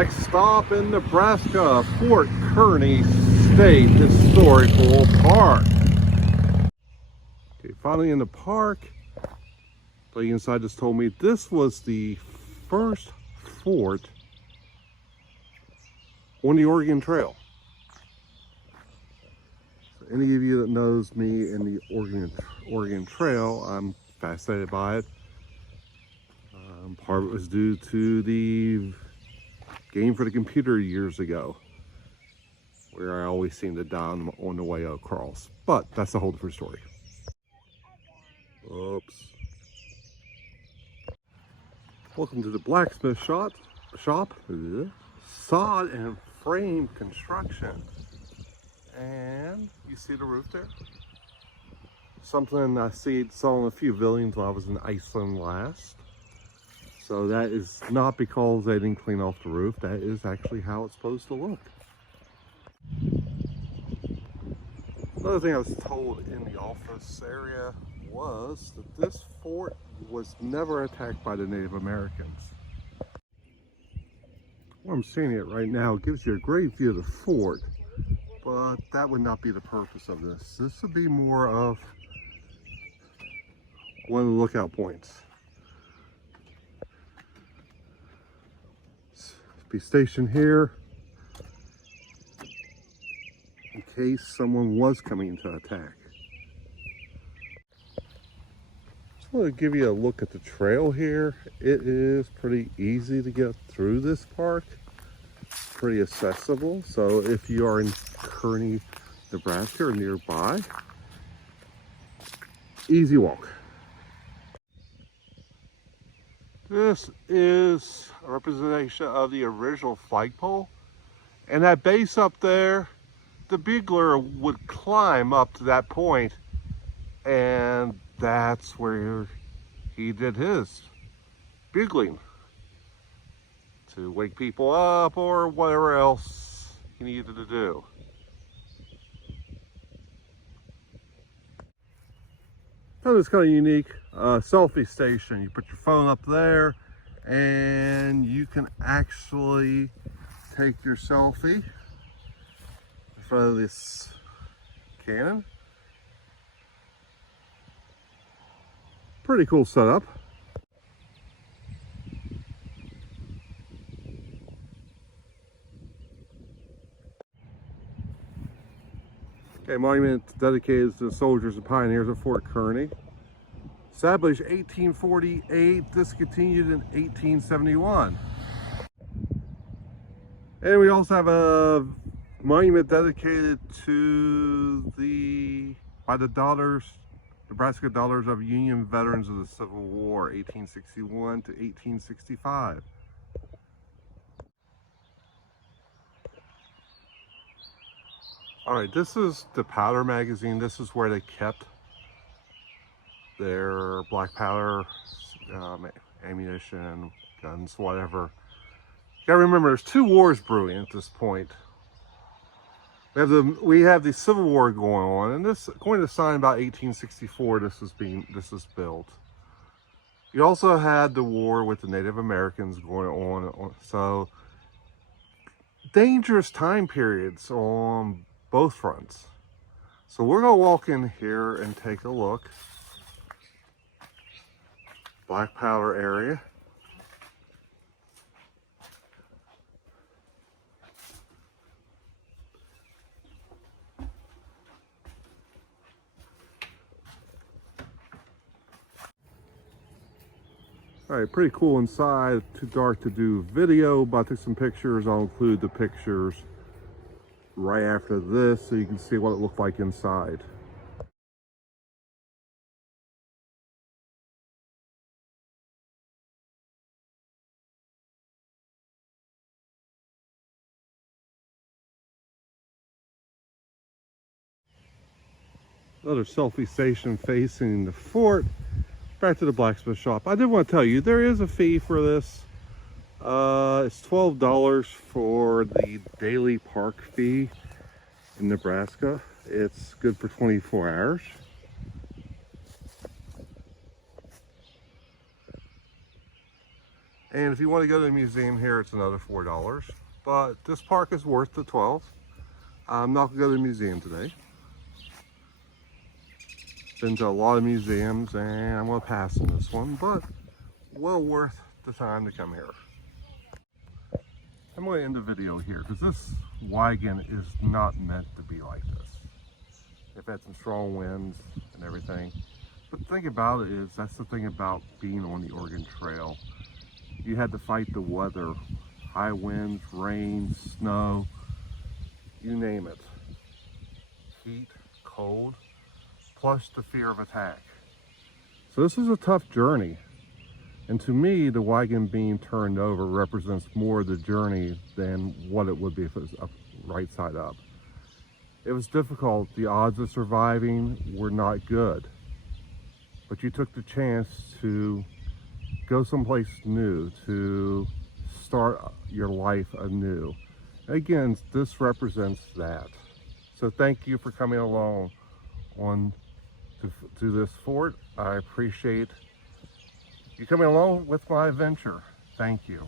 Next stop in Nebraska, Fort Kearny State Historical Park. Okay, finally in the park. The inside just told me this was the first fort on the Oregon Trail. So any of you that knows me and the Oregon Trail, I'm fascinated by it. Part of it was due to the game for the computer years ago, where I always seem to die on the way across. But that's a whole different story. Oops. Welcome to the blacksmith shop. Sod and frame construction. And you see the roof there? Something I saw in a few villains when I was in Iceland last. So that is not because they didn't clean off the roof. That is actually how it's supposed to look. Another thing I was told in the office area was that this fort was never attacked by the Native Americans. Where I'm standing at right now gives you a great view of the fort, but that would not be the purpose of this. This would be more of one of the lookout points. Be stationed here in case someone was coming to attack. Just want to give you a look at the trail here. It is pretty easy to get through this park. Pretty accessible. So if you are in Kearny, Nebraska or nearby, easy walk. This is a representation of the original flagpole. And that base up there, the bugler would climb up to that point, and that's where he did his bugling to wake people up or whatever else he needed to do. So it's kind of unique. Selfie station. You put your phone up there and you can actually take your selfie in front of this cannon. Pretty cool setup. Okay, monument dedicated to the soldiers and pioneers of Fort Kearny. Established 1848, discontinued in 1871. And we also have a monument dedicated to by the Nebraska Daughters of Union Veterans of the Civil War, 1861 to 1865. All right, this is the powder magazine. This is where they kept their black powder, ammunition, guns, whatever. You gotta remember, there's two wars brewing at this point. We have the Civil War going on, and this, according to sign, about 1864, this was built. You also had the war with the Native Americans going on, so dangerous time periods on both fronts. So we're gonna walk in here and take a look. Black powder area. All right, pretty cool inside. Too dark to do video, but I took some pictures. I'll include the pictures right after this so you can see what it looked like inside. Another selfie station facing the fort. Back to the blacksmith shop. I did want to tell you, there is a fee for this. It's $12 for the daily park fee in Nebraska. It's good for 24 hours. And if you want to go to the museum here, it's another $4. But this park is worth the 12. I'm not going to go to the museum today. Been to a lot of museums and I'm going to pass on this one, but well worth the time to come here. I'm going to end the video here because this wagon is not meant to be like this. They've had some strong winds and everything. But the thing about it is, that's the thing about being on the Oregon Trail. You had to fight the weather, high winds, rain, snow, you name it. Heat, cold, plus the fear of attack. So this is a tough journey. And to me, the wagon being turned over represents more of the journey than what it would be if it was up, right side up. It was difficult. The odds of surviving were not good. But you took the chance to go someplace new, to start your life anew. Again, this represents that. So thank you for coming along on to this fort. I appreciate you coming along with my adventure. Thank you.